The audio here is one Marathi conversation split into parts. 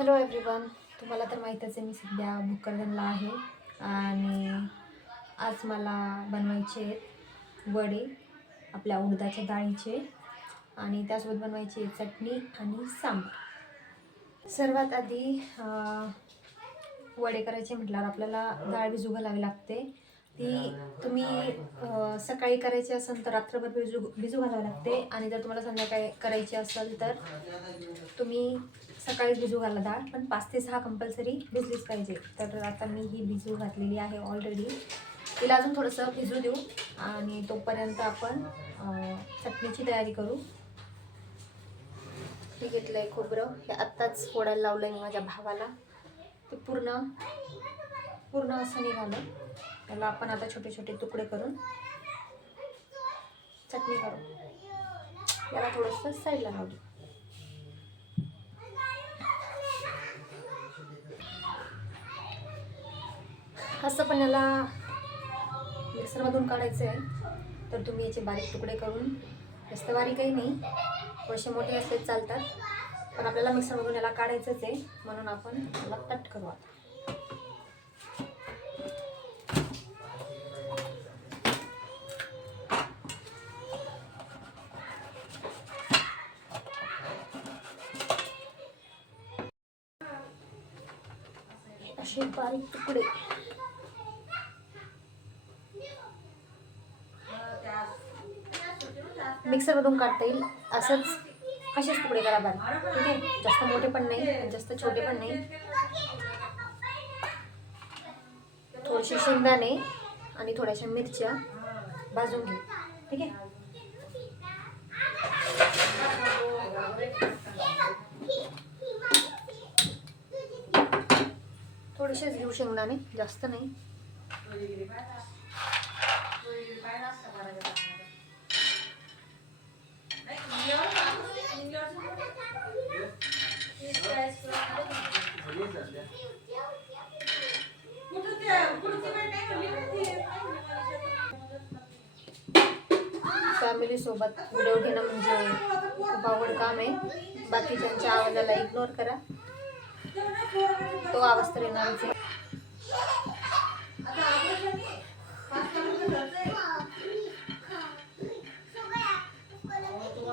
हॅलो एव्हरीवन, तुम्हाला तर माहीतच आहे मी सध्या भोकरदनला आहे आणि आज मला बनवायचे आहेत वडे आपल्या उडदाच्या डाळीचे आणि त्यासोबत बनवायची चटणी आणि सांबार। सर्वात आधी वडे करायचे म्हटल्यावर आपल्याला डाळ भिजू घालावी लागते। ती तुम्ही सकाळी करायची असेल तर रात्रभर भिजू घालावी लागते आणि जर तुम्हाला संध्याकाळी करायची असेल तर तुम्ही सकाळी भिजू घाला डाळ, पण 5 ते 6 कंपल्सरी भिजलीच पाहिजे। तर आता मी ही भिजू घातलेली आहे ऑलरेडी। तिला अजून थोडंसं भिजू देऊ आणि तोपर्यंत आपण चटणीची तयारी करू। हे घेतलंय खोबरं, हे आत्ताच फोडायला लावलंय मी माझ्या भावाला। ते पूर्ण असं निघालं। त्याला आपण आता छोटे छोटे तुकडे करून चटणी करू। याला थोडंसं साईडला लावू। असं पण याला मिक्सरमधून काढायचं आहे, तर तुम्ही याचे बारीक तुकडे करून, जास्त बारीकही नाही, थोडेसे मोठे असले चालतात, पण आपल्याला मिक्सरमधून याला काढायचंच आहे म्हणून आपण याला कट करू। आता असे बारीक तुकडे मिक्सरमधून काढता येईल असंच, असेच तुकडे करा बारीक, ठीक आहे। जास्त मोठे पण नाही, जास्त छोटे पण नाही। थोडेसे शेंगदाणे आणि थोड्याशा मिरच्या भाजून घेऊ, ठीक आहे। थोडेसेच घेऊ शेंगदाणे, जास्त नाही। फॅमिली सोबत व्हिडिओ घेणं म्हणजे खूप आवड काम आहे। बाकीच्यांच्या आवाजाला इग्नोर करा, तो आवाज तर येणारच आहे।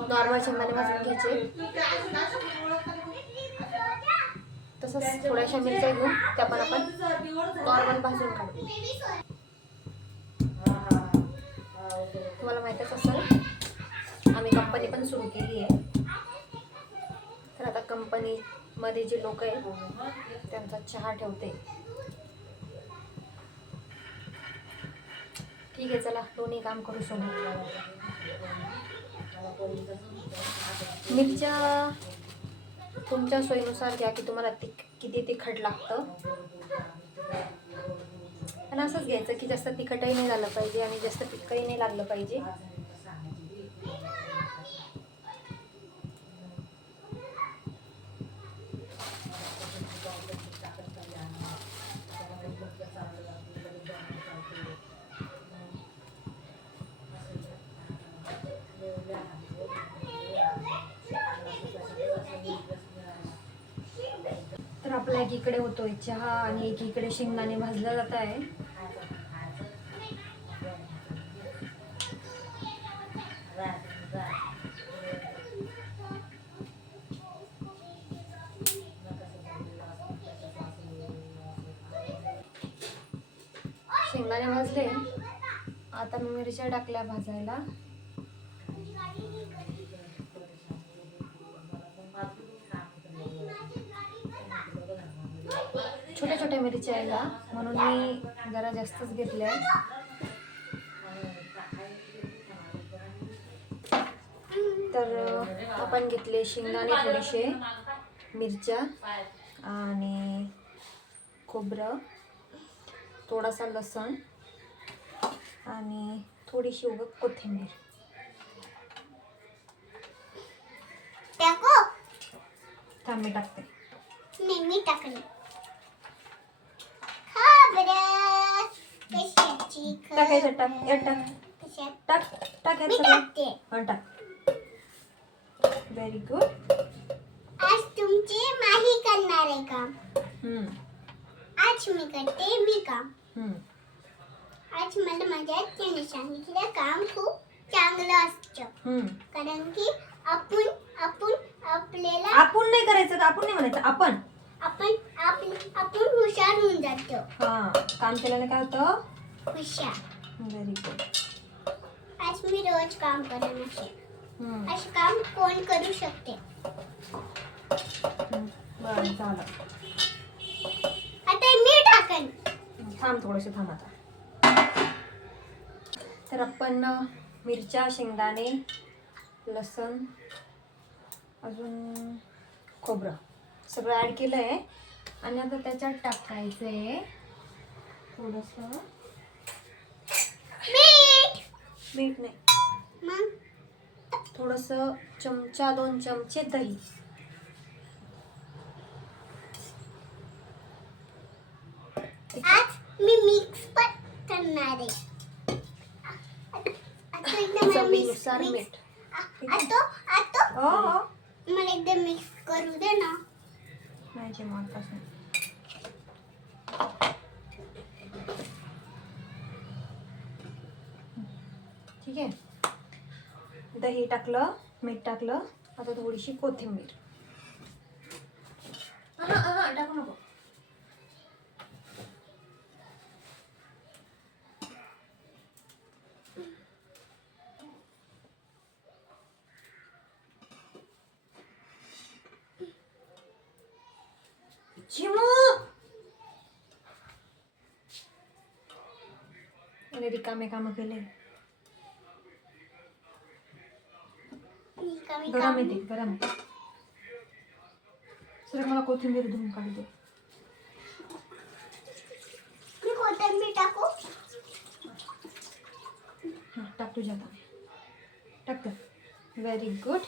नॉर्मल शेंगदाणे भाजून घ्यायचे, तसंच थोड्याशा मिरच्या घेऊन त्या पण आपण नॉर्मल भाजून काढू। तुम्हाला माहीतच असेल आम्ही कंपनी पण सुरू केली आहे, तर आता कंपनीमध्ये जे लोक आहेत त्यांचा चहा ठेवते, ठीक आहे। चला दोन्ही काम करू सोबत। मिरच्या तुमच्या सोयीनुसार घ्या की तुम्हाला किती तिखट लागतं, पण असंच घ्यायचं की जास्त तिखटही नाही झालं पाहिजे आणि जास्त फिक्कही नाही लागलं पाहिजे। तर आपला एकीकडे होतोय चहा आणि एकीकडे शेंगदाणे भाजला जात आहे। शेंगदाणे भाजले, आता मी मिरच्या टाकल्या भाजायला। छोट्या छोट्या मिरच्या आहे म्हणून मी जरा जास्तच घेतल्या। तर आपण घेतले शेंगदाणे थोडेसे, मिरच्या आणि खोबरं, थोडासा लसूण आणि थोडीशी कोथिंबीर। थांब मी टाकते। मी टाकली। टाकायचं, टाक टाक। Very good. आज तुमची माही करणार आहे। काय काम? हम्म, आज मी करते मी काम. हम्म. आज मला माझ्या आत्याने सांगितलं काम खूप चांगलं असतं. हम्म. कारण की आपण आपण आपल्याला आपण नाही करायचं का? आपण नाही म्हणायचं आपण. आपण हुशार होऊन जातो. हा, काम केल्याने काय होतं? हुशार. Very good. आज मी रोज काम करणार आहे. हम्म. असं काम कोण करू शकते? बरं झालं. आता मी टाकन. थांब थोडंसं थांब आता. तर आपण मिरच्या, शेंगदाणे, लसण, अजून खोबरं सगळं ॲड केलं आहे. आणि आता त्याच्यात टाकायचं आहे थोडंसं मीठ. मीठ नाही, मग थोडंसं 2 चमचे दही. आज मी मिक्स पण करणार आहे. आता एकदा मला चवीनुसार मिक्स मीठ. आता हो हो. मला एकदा मिक्स करू दे ना. नाही जमत तसं. ठीक आहे. दही टाकलं, मीठ टाकलं. आता थोडीशी कोथिंबीर. टाकू नको. चिमू याने रिकामे कामं केले. रिकामी गरम काम. येते गरम. सर मला कोथिंबीर धुवून काढू दे. मी कोथिंबीर टाकू. टाक तुझ्या आता. टाक. Very good.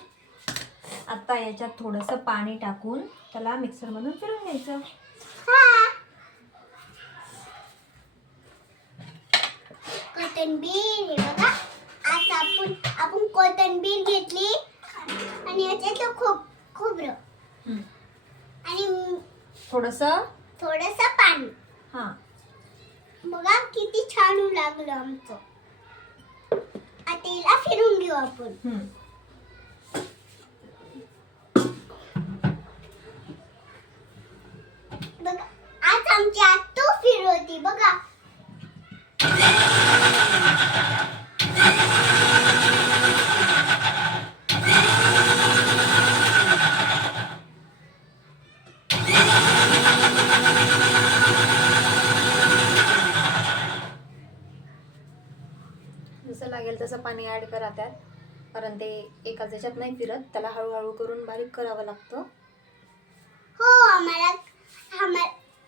आता याच्यात थोडंसं पाणी टाकून त्याला मिक्सरमधून फिरून घ्यायचं. कोथिंबीर हे बघा. आज आपण कोथिंबीर घेतली आणि याच्यात खोबरं आणि थोडंसं पाणी. हां. बघा किती छान होऊ लागलं आमचं. आता याला फिरून घेऊ आपण. बघा आज आमची आत्तू फिरवती बघा. जसं लागेल तसं पाणी ॲड करा त्यात. कारण ते एकाच याच्यात नाही फिरत. त्याला हळूहळू करून बारीक करावं लागतं. हो आम्हाला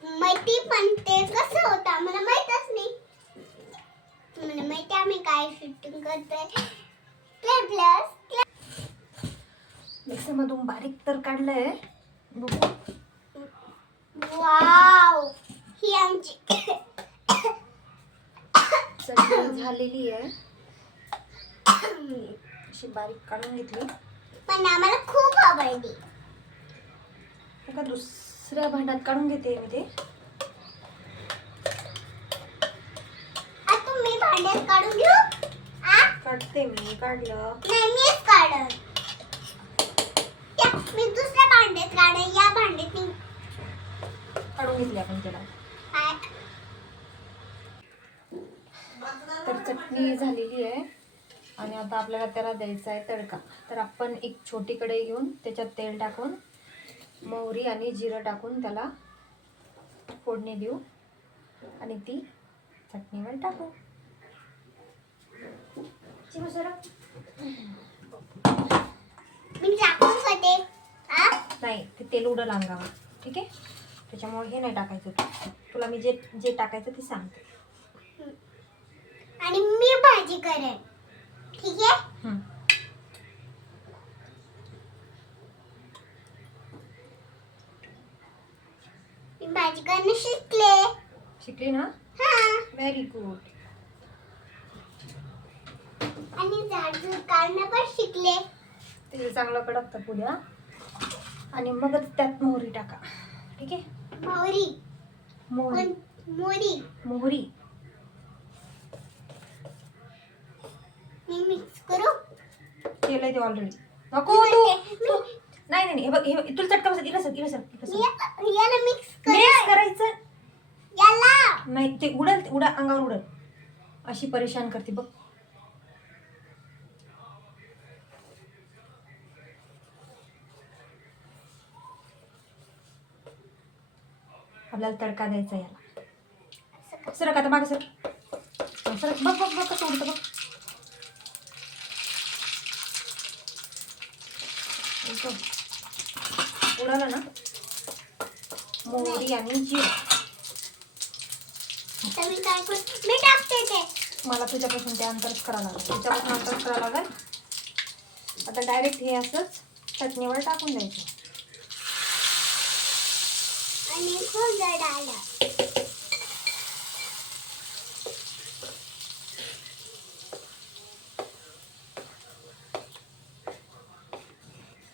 माहिती पण ते कसं होतं आम्हाला माहीतच नाही. तुम्हाला माहिती आम्ही काय शूटिंग करतोय. मिक्सरमधून बारीक तर काढलंय. बघू. वाव ही आमची चटणी झालेली आहे. अशी बारीक काढून घेतली. पण आम्हाला खूप आवडली. एका दुसऱ्या भांड्यात काढून घेते मी ते. आता मी भांड्यात काढून घेऊ. काढते मी. काढलं. नाही मीच काढत. मी दुसऱ्या भांड्यात काढेन. या भांड्यात मी काढून घेतली आपण त्याला. तर चटणी झालेली आहे आणि आता आपल्याला त्याला द्यायचा आहे तडका. तर आपण एक छोटी कढई घेऊन त्याच्यात तेल टाकून मोहरी आणि जिरं टाकून त्याला फोडणी देऊ आणि ती चटणीवर टाकू. मी टाकून खाते. नाही ते तेल उडल अंगावर. ठीक आहे. त्याच्यामुळे हे नाही टाकायचं. तुला मी जे टाकायचं ते सांगते. आणि मी भाजी करेन. ठीक आहे. मी भाजी करणं शिकली ना. हां. Very good. आणि झाडझूड काढणं पण शिकले. तेल चांगलं कडक तापू द्या आणि मगच त्यात मोहरी टाका. ठीक आहे. मोहरी मोहरी मोहरी मोहरी मी मिक्स करू. केलंय ते ऑलरेडी. नको तू नाही नाही नाही. हे बघ तुला चटका बसत. इकडे सर याला मिक्स मिक्स करायचं याला नाही. ते उडा अंगावर उडल. अशी परेशान करते बघ. आपल्याला तडका द्यायचा याला. सरक आता मागे सर. सरक. बघ बघ बघ कसं उडतं बघ. उडाला ना मोहरी आणि जिरा. आता मी काय करू? मी टाकते ते. मला तुझ्यापासून ते अंतरच करावं लागेल. तुझ्यापासून अंतरच करावं लागेल. आता डायरेक्ट हे असंच चटणीवर टाकून द्यायचं. आणि खूप जड आला.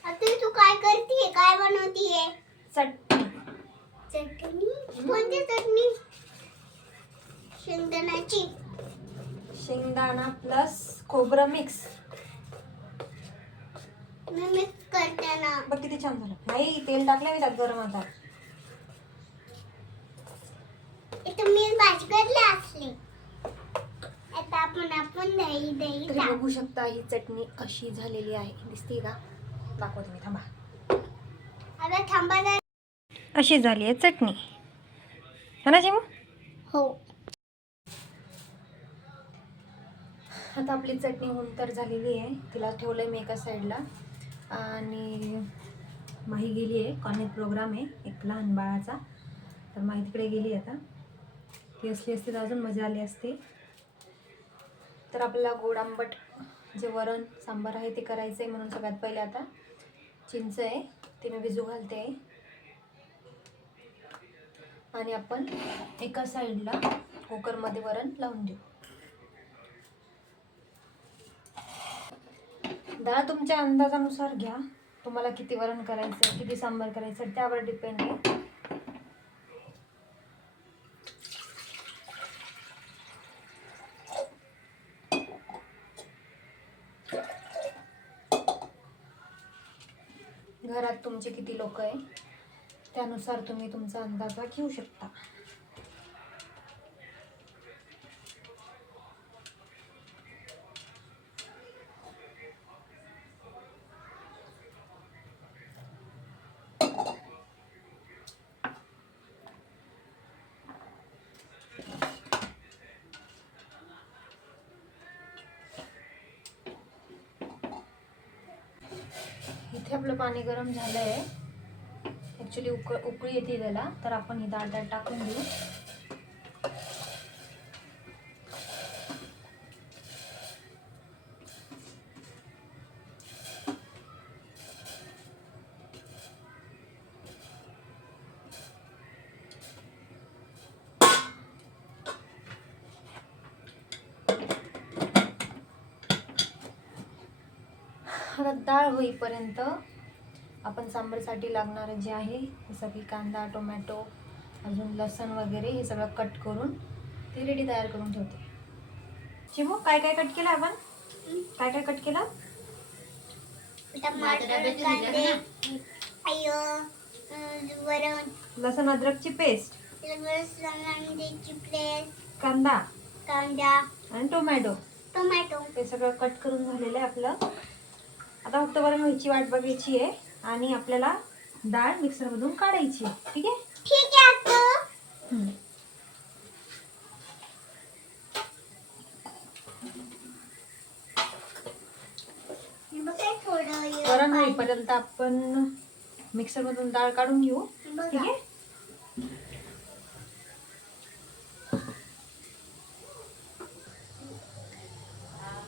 आता तू काय करतीये? काय बनवतीये? चटणी. चटणी? कोणती चटणी? शेंगदाण्याची. शेंगदाणा प्लस खोबरं मिक्स. मी मिक्स करते ना. बघ किती छान झालं. नाही तेल टाकलं मी त्यात गरम आता. इथं मी भाजी करली असली. आता आपण दही तुम्ही बघू शकता ही चटणी अशी झालेली आहे. दिसते का? दाखवते मी. थांबा. आता थांबा जरा. अशी झाली आहे चटणी. है ना चिमू? हो. आता आपली चटणी होऊन तर झालेली आहे. तिला ठेवलं आहे मी एका साईडला. आणि माही गेली आहे. कॉलेज प्रोग्राम आहे एक लहान बाळाचा. तर माही तिकडे गेली आता. ती असली असती तर अजून मजा आली असती. तर आपल्याला गोड आंबट जे वरण सांबार आहे ते करायचं आहे. म्हणून सगळ्यात पहिले आता चिंच आहे ती मी भिजू घालते. आणि आपण एका साईडला कुकरमध्ये वरण लावून देऊ. डाळ तुमच्या अंदाजानुसार घ्या. तुम्हाला किती वरण करायचं किती सांबार करायचं त्यावर डिपेंड आहे. घरात तुमचे किती लोक आहे त्यानुसार तुम्ही तुमचा अंदाजा घेऊ शकता. इथे आपलं पाणी गरम झालं आहे. ॲक्च्युली उकळी येते त्याला. तर आपण ही डाळ त्यात टाकून देऊ. आता डाळ होईपर्यंत आपण सांबारसाठी लागणारं जे आहे जसं की कांदा टोमॅटो अजून लसण वगैरे हे सगळं कट करून ते रेडी तयार करून ठेवते. चिमू काय काय कट केलं आपण? काय काय कट केलं? टमाटर कांदे वरण लसण अद्रकची पेस्ट, लसणाची पेस्ट, कांदा आणि टोमॅटो टोमॅटो हे सगळं कट करून झालेलं आहे आपलं. आता फक्त वरण व्हायची वाट बघायची आहे आणि आपल्याला डाळ मिक्सरमधून काढायची आहे. ठीक आहे? ठीक आहे. वरण होईपर्यंत आपण मिक्सरमधून डाळ काढून घेऊ. ठीक आहे?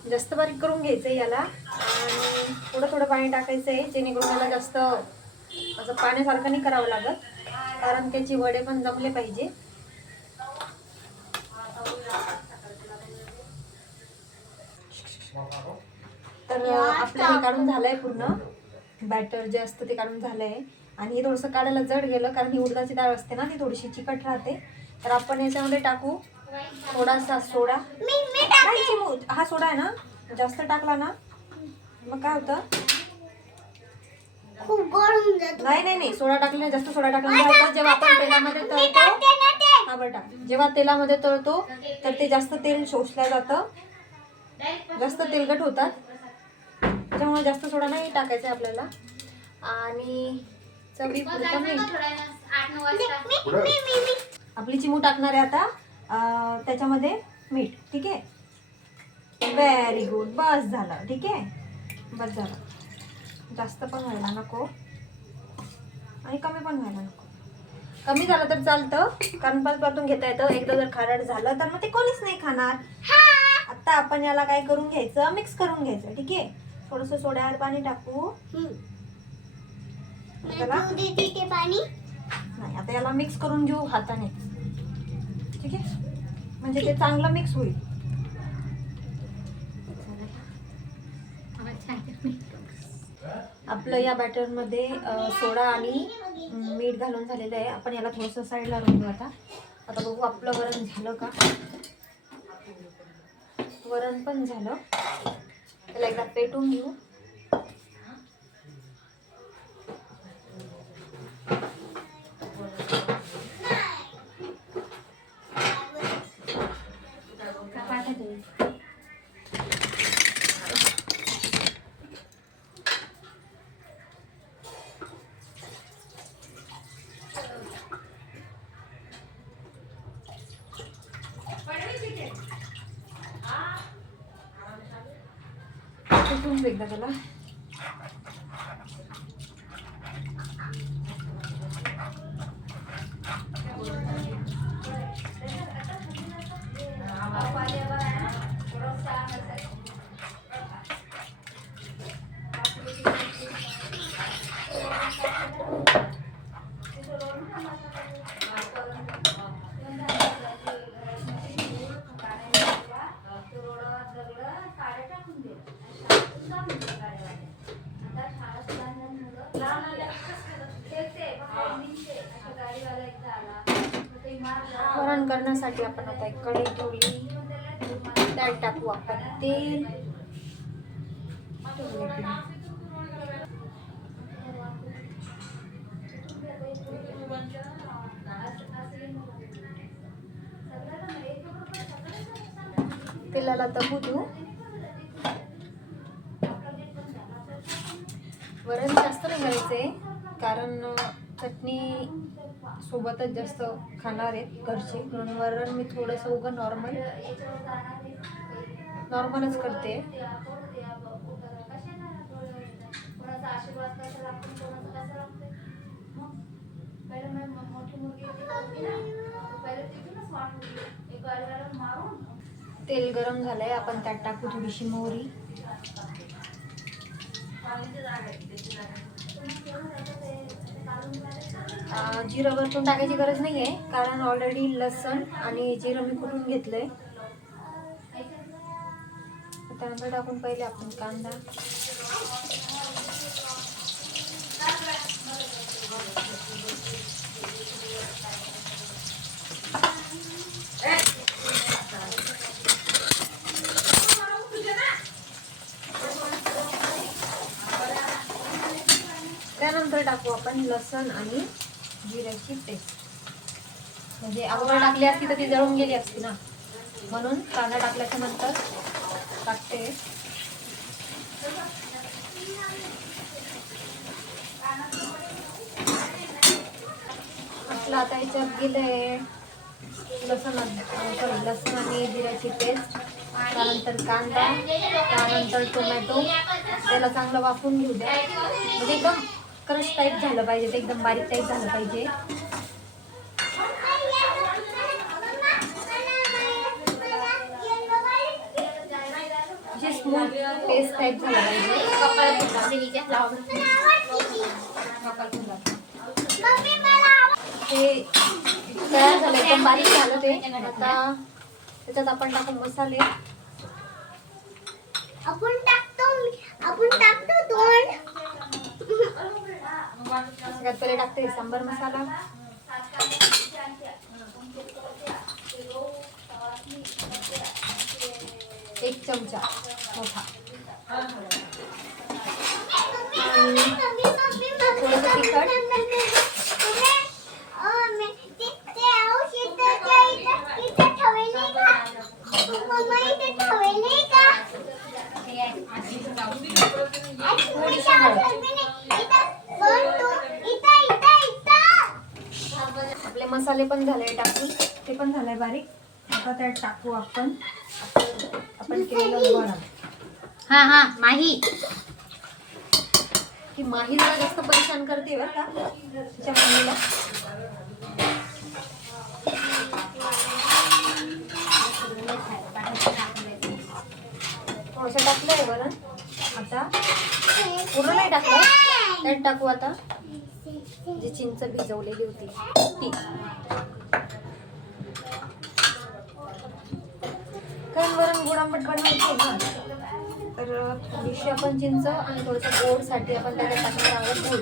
जास्त बारीक करून घ्यायचंय याला आणि थोडं थोडं पाणी टाकायचं आहे जेणेकरून याला जास्त असं पाण्यासारखं नाही करावं लागत कारण त्याचे वडे पण जमले पाहिजे. तर आपलं हे काढून झालंय पूर्ण बॅटर जे असतं ते काढून झालंय आणि हे थोडंसं काढायला जड गेलं कारण ही उडदाची डाळ असते ना, ती थोडीशी चिकट राहते. तर आपण याच्यामध्ये टाकू थोडासा सोडा. नाही चिमू, हा सोडा आहे ना, जास्त टाकला ना मग काय होतं, खूप गोड होऊन जातो. नाही सोडा टाकल्याने, जास्त सोडा टाकल्याने काय होतं, जेव्हा आपण तेलामध्ये तळतो, हा बटा, जेव्हा तेलामध्ये तळतो तर ते जास्त तेल शोषलं जातं, जास्त तेलकट होतात. त्याच्यामुळे जास्त सोडा नाही टाकायचा आपल्याला. आणि चवीपुरतं मीठ. आपली चिमू टाकणार आहे आता त्याच्यामध्ये मीठ. ठीक आहे, व्हेरी गुड. बस झालं. ठीक आहे, बस झालं. जास्त पण व्हायला नको आणि कमी पण व्हायला नको. कमी झालं तर चालतं कारण परतून घेता येतं. एकदा जर खारट झालं तर मग ते कोणीच नाही खाणार. आता आपण याला काय करून घ्यायचं, मिक्स करून घ्यायचं. ठीक आहे, थोडंसं सोड्यावर पाणी टाकू. पाणी नाही, आता याला मिक्स करून घेऊ हाताने. ठीक आहे, म्हणजे ते चांगलं मिक्स होईल. आपलं या बॅटरमध्ये सोडा आणि मीठ घालून झालेलं आहे. आपण याला थोडंसं साईडला राहून घेऊ. आता बघू आपलं वरण झालं का. वरण पण झालं, त्याला एकदा पेटून घेऊ. पेटून एकदा त्याला. वरण करण्यासाठी आपण आता एक कढई ठेवली, त्यात टाकू आपण तेल. तेलाला तपू देऊ. वरण जास्त नाही करायचंय कारण चटणी सोबतच जास्त खाणार आहेत घरचे, म्हणून वरण मी थोडंसं उगं नॉर्मलच करते. तेल गरम झालंय, आपण त्यात टाकू थोडीशी मोहरी. जिरं वरतून टाकायची गरज नाहीये कारण ऑलरेडी लसण आणि जिरं मी कुटून घेतलंय. त्यानंतर टाकून पहिले आपण कांदा. त्यानंतर टाकू आपण लसण आणि जिऱ्याची पेस्ट. म्हणजे अगोदर टाकली असती तर ती जळून गेली असती ना, म्हणून कांदा टाकल्याच्या नंतर टाकते. आपलं आता याच्यात गेले लसण आणि जिऱ्याची पेस्ट, त्यानंतर कांदा, त्यानंतर टोमॅटो. त्याला चांगलं वाफवून घेऊ द्या. म्हणजे एकदम क्रश टाईप झालं पाहिजे, ते एकदम बारीक टाईप झालं पाहिजे. स्मूथ पेस्ट टाईप झाला पाहिजे. हे तयार झालं, एकदम बारीक झालं ते. आता त्याच्यात आपण टाकू मसाले. आपण टाकतो दोन सगळ्यात पहिले टाकते सांबर मसाला. एक चमचा मोठा. थोडंसं तिखट. थोडीशी हळद. आपले मसाले पण झाले टाकून, ते पण झालंय बारीक. आता त्यात टाकू आपण केलेलं वरण. हा माही. की माही जरा जास्त परेशान करते बरं का तिच्या मम्मीला. थोडंसं टाकलंय वरण. आता पूर्ण नाही टाकलं, त्यात टाकू आता जी चिंच भिजवलेली होती ती. कारण वरण गोड आंबट बनवायचे ना, तर थोडीशी आपण चिंच आणि थोडंसं गोडसाठी आपण त्याला टाकणार आहोत गूळ.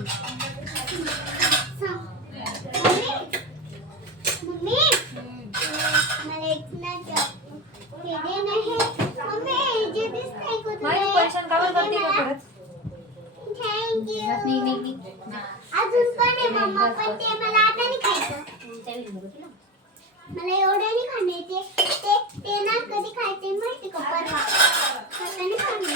माही परेशान का बरं करते का परत? अजून पण आहे मम्मा, पण ते मला आता नाही खायचं. मला एवढं नाही खाणे ते ना कधी खायचे माहिती का? परवा आता नाही खाणे.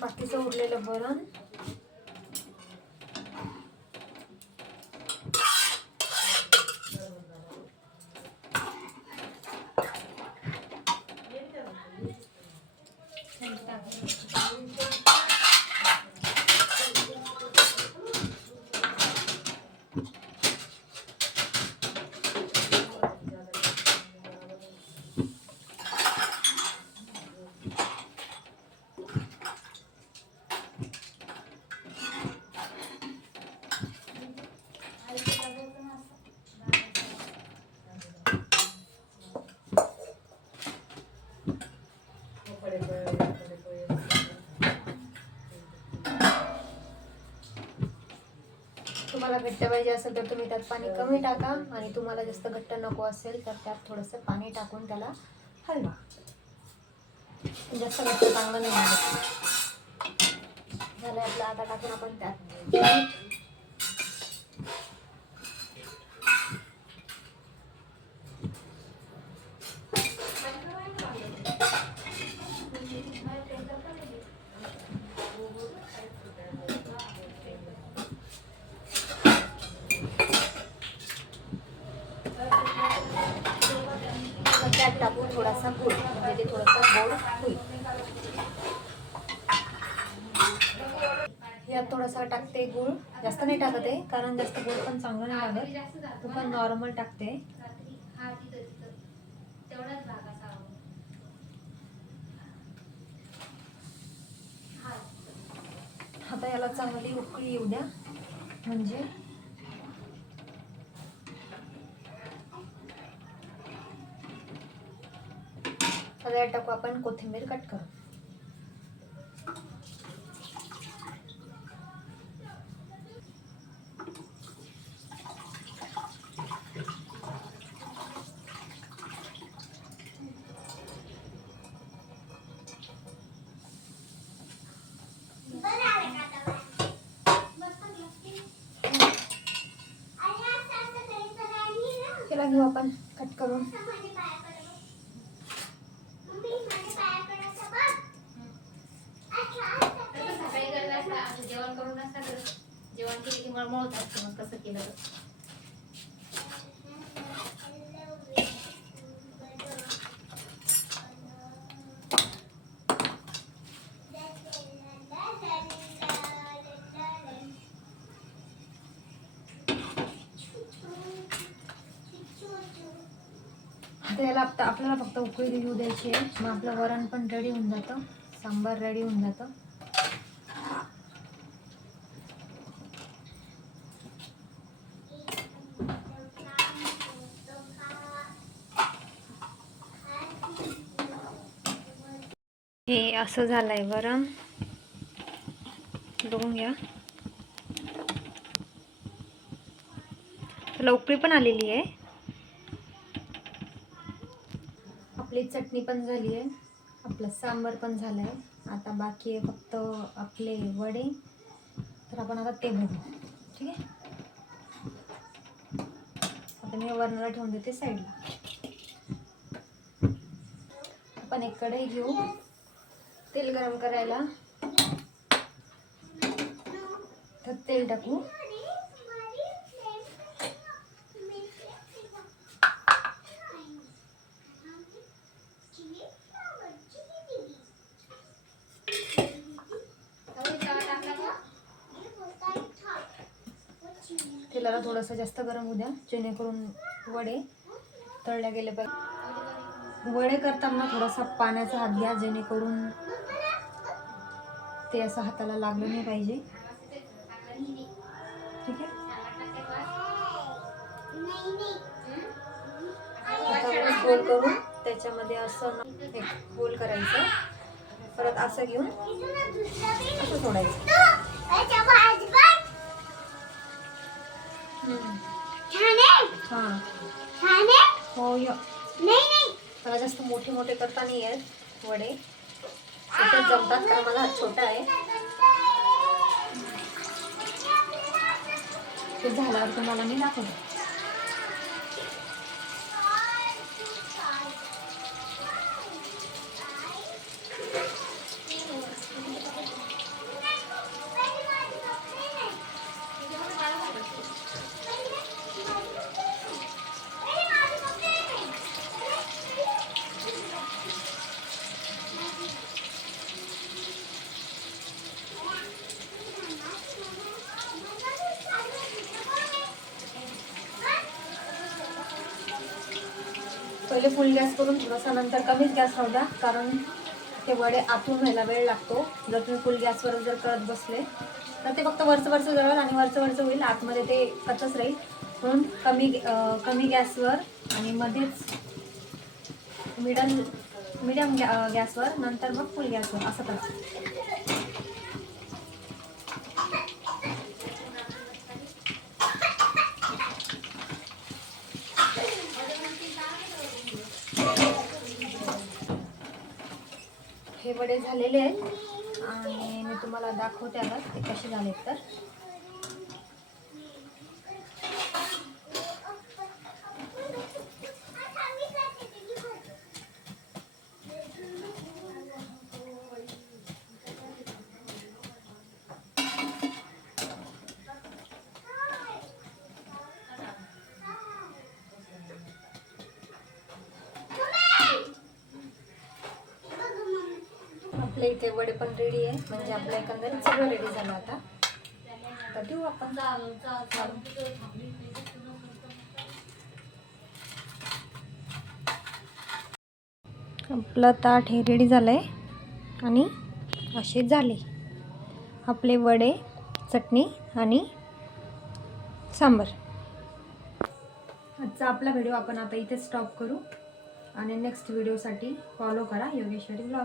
बाकीचं उरलेलं वरण तुम्हाला घट्ट पाहिजे असेल तर तुम्ही त्यात पाणी कमी टाका, आणि तुम्हाला जास्त घट्ट नको असेल तर त्यात थोडंसं पाणी टाकून त्याला हलवा. जास्त घट्ट चांगलं नाही लागत. झालं आपलं. आता टाकून आपण त्यात त्यात टाकून थोडासा गूळ, म्हणजे ते थोडंसं गोड होईल. यात थोडासा टाकते गूळ, जास्त नाही टाकत आहे कारण जास्त गोड पण चांगलं नाही लागत. तो पण नॉर्मल टाकते. आता याला चांगली उकळी येऊ द्या. म्हणजे आता यात टाकू आपण कोथिंबीर कट करू. त्याला घेऊ आपण कट करून. जेवण करून जेवण केलं की मळमळत असतं, मग कसं केलं तर. आता याला आपल्याला फक्त उकळी येऊ द्यायची आहे. मग आपलं वरण पण रेडी होऊन जातं, सांबार रेडी होऊन जातं. हे असं झालंय वरण, बघून घ्या. त्याला उकळी पण आलेली आहे. आपली चटणी पण झाली आहे, आपलं सांबार पण झालं आहे. आता बाकी आहे फक्त आपले वडे. तर आपण आता ते बघू, ठीक आहे. आता मी वरणाला ठेवून देते साईडला. आपण एक कढई घेऊ, तेल गरम करायला. तर तेल टाकू. तेलाला थोडंसं जास्त गरम होऊ द्या, जेणेकरून वडे तळले गेले पाहिजे. वडे करताना थोडासा पाण्याचा हात घ्या, जेणेकरून ते असं हाताला लागलं नाही पाहिजे, ठीक आहे. आता गोल करून त्याच्यामध्ये असं एक गोल करायचं, परत असं घेऊन असं सोडायचं. हो, मला जास्त मोठे मोठे करता नाही येत वडे, छोटे जमतात कारण माझा हात छोटा आहे. ते झाल्यावर तुम्हाला मी दाखवते. पहिले फुल गॅस करून थोडासा नंतर कमीच गॅस राहू द्या, कारण ते वडे आतून व्हायला वेळ लागतो. जर तुम्ही फुल गॅसवर जर करत बसले तर ते फक्त वरचं जळेल आणि वरचं होईल, आतमध्ये ते कच्चंच राहील. म्हणून कमी गॅसवर आणि मध्येच मिडियम गॅसवर, नंतर मग फुल गॅसवर असं करायचं. हे वडे झालेले आहेत आणि मी तुम्हाला दाखवते आता ते कसे झालेत. तर आपल्या इथे वडे पण रेडी आहे, म्हणजे आपल्या एकंदरीत सगळं रेडी झालं. आता देऊ आपण. आपलं ताट हे रेडी झालंय आणि असे झाले आपले वडे, चटणी आणि सांबार. आजचा आपला व्हिडिओ आपण आता इथे स्टॉप करू आणि नेक्स्ट व्हिडिओसाठी फॉलो करा योगेश्वरी ब्लॉग.